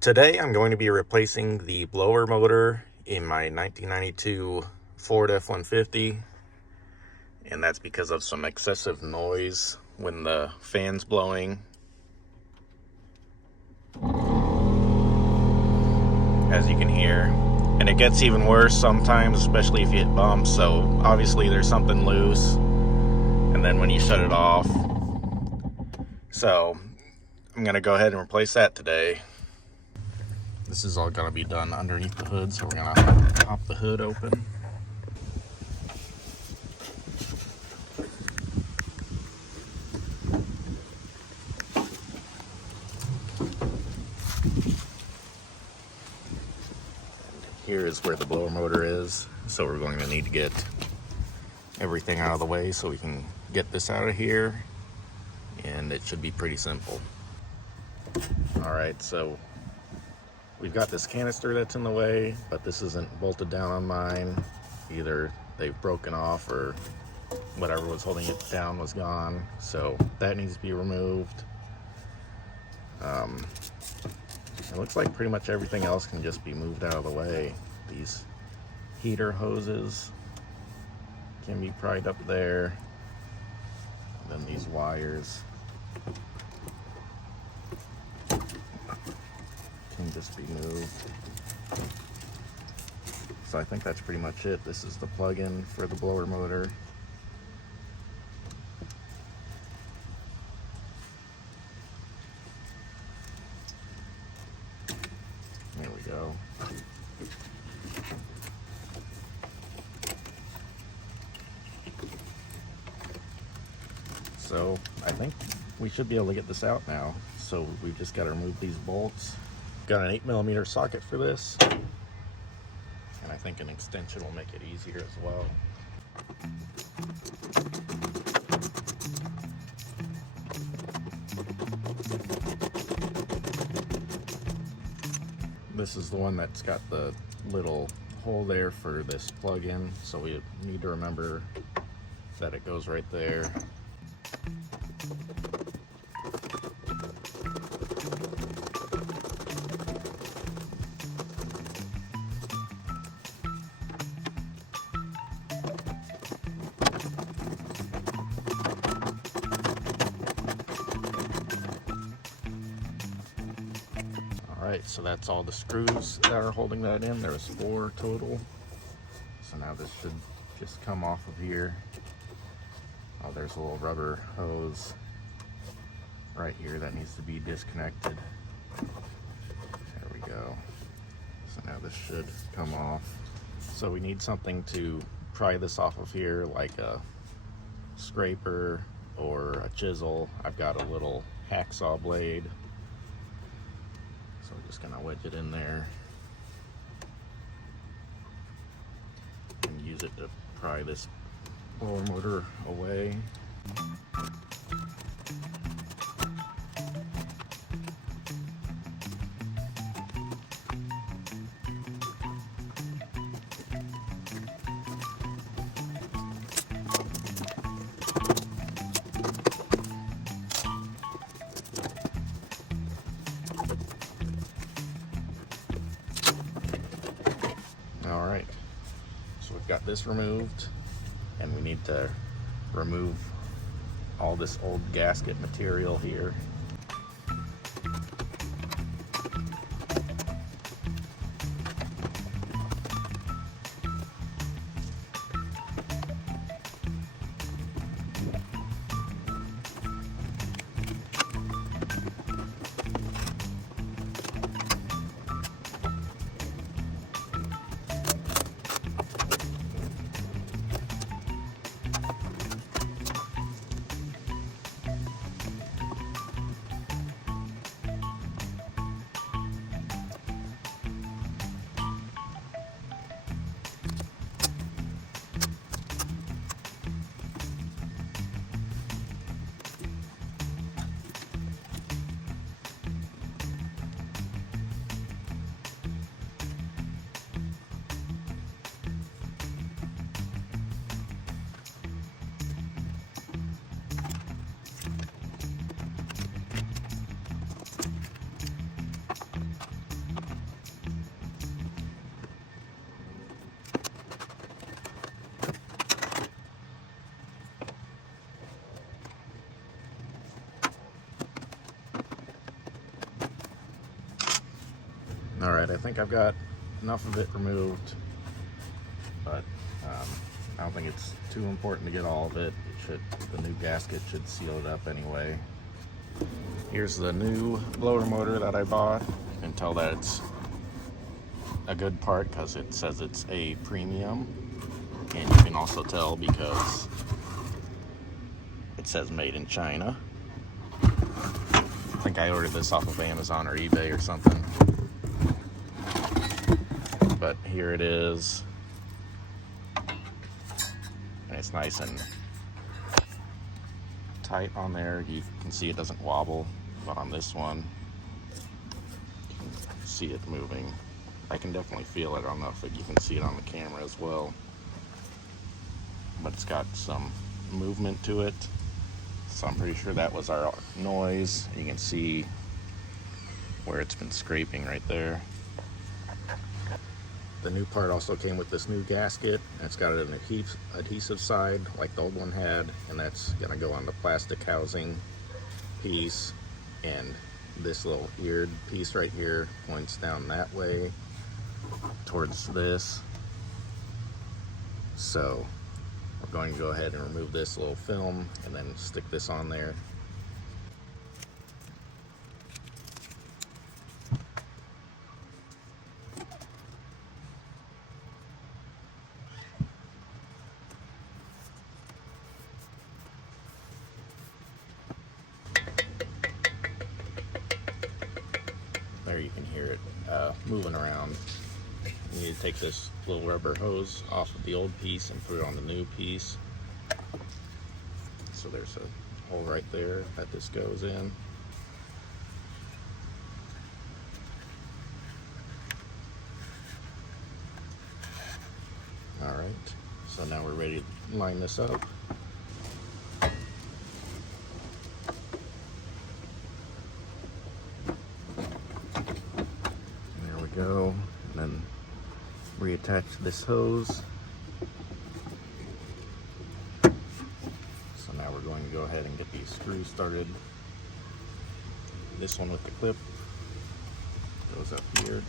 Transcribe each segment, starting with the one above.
Today I'm going to be replacing the blower motor in my 1992 Ford F150, and that's because of some excessive noise when the fan's blowing. As you can hear, and it gets even worse sometimes, especially if you hit bumps. So obviously there's something loose, and then when you shut it off. So I'm gonna go ahead and replace that today. This is all gonna be done underneath the hood, so we're gonna pop the hood open. Here is where the blower motor is, so we're going to need to get everything out of the way so we can get this out of here, and it should be pretty simple. Alright, so we've got this canister that's in the way, but this isn't bolted down on mine. Either they've broken off or whatever was holding it down was gone, so that needs to be removed. It looks like pretty much everything else can just be moved out of the way. These heater hoses can be pried up there. And then these wires can just be moved. So I think that's pretty much it. This is the plug-in for the blower motor. There we go. So I think we should be able to get this out now. So we've just got to remove these bolts. Got an 8mm socket for this, and I think an extension will make it easier as well. This is the one that's got the little hole there for this plug-in, so we need to remember that it goes right there. Alright, so that's all the screws that are holding that in. There's 4 total. So now this should just come off of here. Oh, there's a little rubber hose right here that needs to be disconnected. There we go. So now this should come off. So we need something to pry this off of here, like a scraper or a chisel. I've got a little hacksaw blade. So we're just gonna wedge it in there and use it to pry this blower motor away. Alright, so we've got this removed, and we need to remove all this old gasket material here. All right, I think I've got enough of it removed, but I don't think it's too important to get all of it. The new gasket should seal it up anyway. Here's the new blower motor that I bought. You can tell that it's a good part because it says it's a premium, and you can also tell because it says made in China. I think I ordered this off of Amazon or eBay or something. But here it is. And it's nice and tight on there. You can see it doesn't wobble, but on this one, you can see it moving. I can definitely feel it. I don't know if you can see it on the camera as well, but it's got some movement to it. So I'm pretty sure that was our noise. You can see where it's been scraping right there. The new part also came with this new gasket, and it's got an adhesive side like the old one had, and that's gonna go on the plastic housing piece, and this little eared piece right here points down that way towards this. So we're going to go ahead and remove this little film and then stick this on there. There you can hear it moving around. You need to take this little rubber hose off of the old piece and put it on the new piece. So there's a hole right there that this goes in. All right, so now we're ready to line this up. There we go, and then reattach this hose. So now we're going to go ahead and get these screws started. This one with the clip goes up here.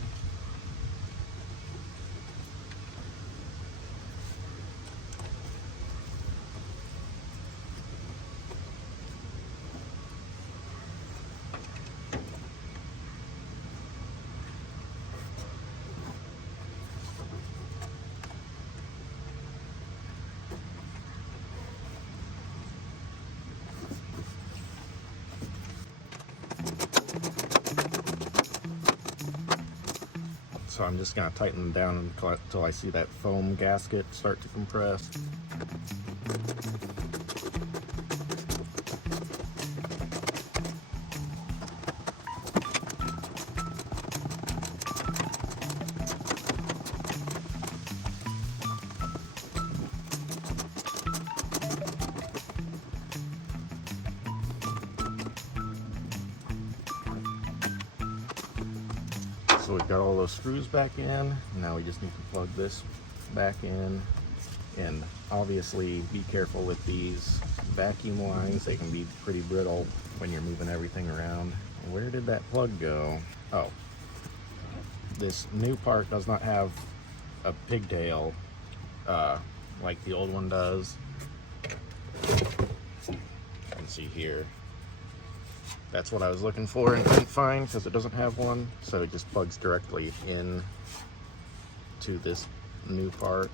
So I'm just going to tighten them down until I see that foam gasket start to compress. So we've got all those screws back in. Now we just need to plug this back in. And obviously be careful with these vacuum lines. They can be pretty brittle when you're moving everything around. Where did that plug go? Oh, this new part does not have a pigtail like the old one does. You can see here. That's what I was looking for and couldn't find because it doesn't have one. So it just plugs directly in to this new part.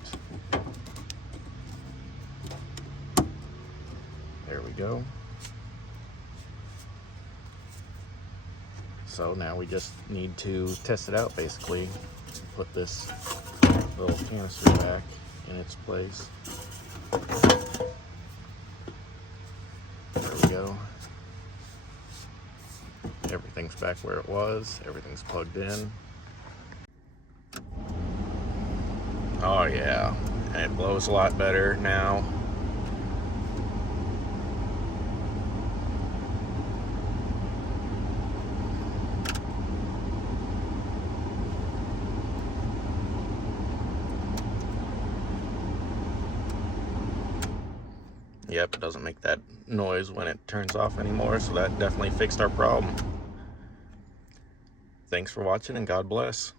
There we go. So now we just need to test it out basically. Put this little canister back in its place. There we go. Everything's back where it was. Everything's plugged in. Oh yeah, and it blows a lot better now. Yep, it doesn't make that noise when it turns off anymore, so that definitely fixed our problem. Thanks for watching, and God bless.